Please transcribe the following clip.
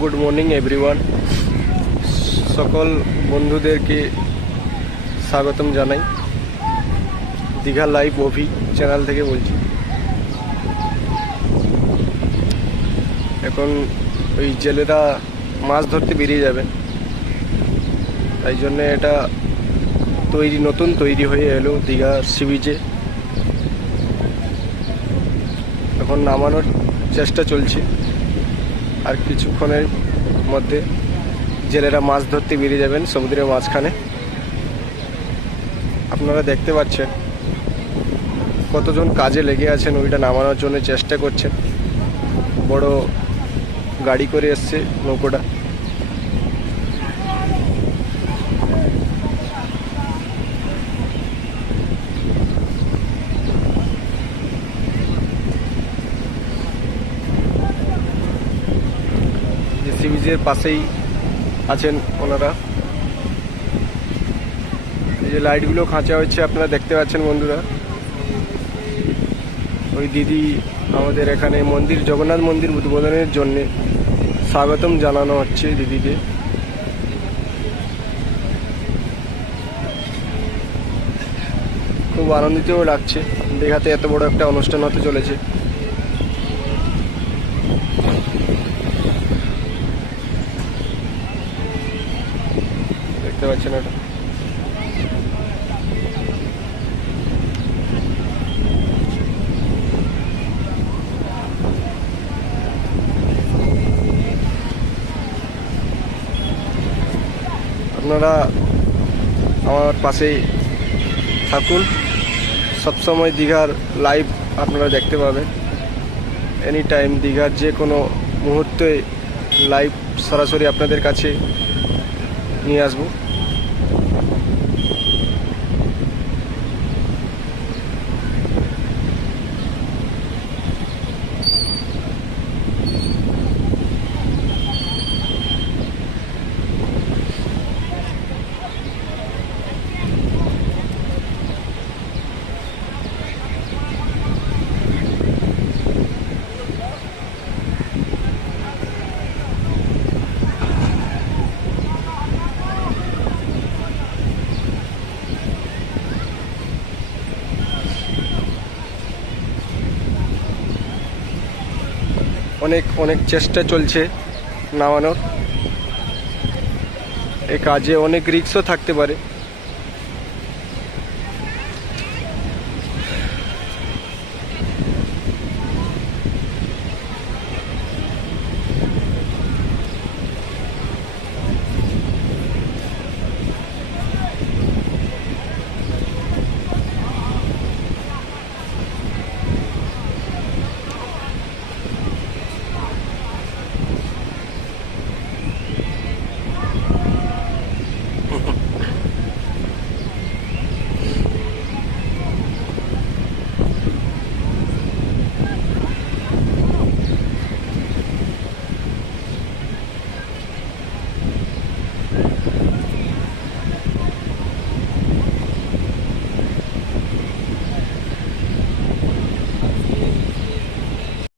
Good morning everyone. সকল বন্ধুদেরকে স্বাগতম জানাই। দীঘা লাইভ অভি চ্যানেল থেকে বলছি। এখন ওই জেলেরা মাছ ধরতে বেরিয়ে যাবে, তাই জন্য এটা নতুন তৈরি হয়ে এলো দীঘা সি বিচে। এখন নামানোর চেষ্টা চলছে, আর কিছুক্ষণের মধ্যে জেলেরা মাছ ধরতে বেরিয়ে যাবেন সমুদ্রের মাঝখানে। আপনারা দেখতে পাচ্ছেন কতজন কাজে লেগে আছেন, ওইটা নামানোর জন্য চেষ্টা করছেন। বড় গাড়ি করে এসছে নৌকোটা। সি বিচের পাশেই আছেন ওনারা। এই যে লাইটগুলো খাঁচা হচ্ছে আপনারা দেখতে পাচ্ছেন বন্ধুরা। ওই দিদি আমাদের এখানে জগন্নাথ মন্দির উদ্বোধনের জন্যে স্বাগতম জানানো হচ্ছে দিদিকে। খুব আনন্দিতও লাগছে, দীঘাতে এত বড় একটা অনুষ্ঠান হতে চলেছে। দেখতে পাচ্ছেন এটা। আপনারা আমার পাশেই থাকুন, সবসময় দীঘার লাইভ আপনারা দেখতে পাবেন। এনি টাইম দীঘার যে কোনো মুহূর্তে লাইভ সরাসরি আপনাদের কাছে নিয়ে আসবো। অনেক চেষ্টা চলছে নামানোর। এই কাজে অনেক রিস্কও থাকতে পারে।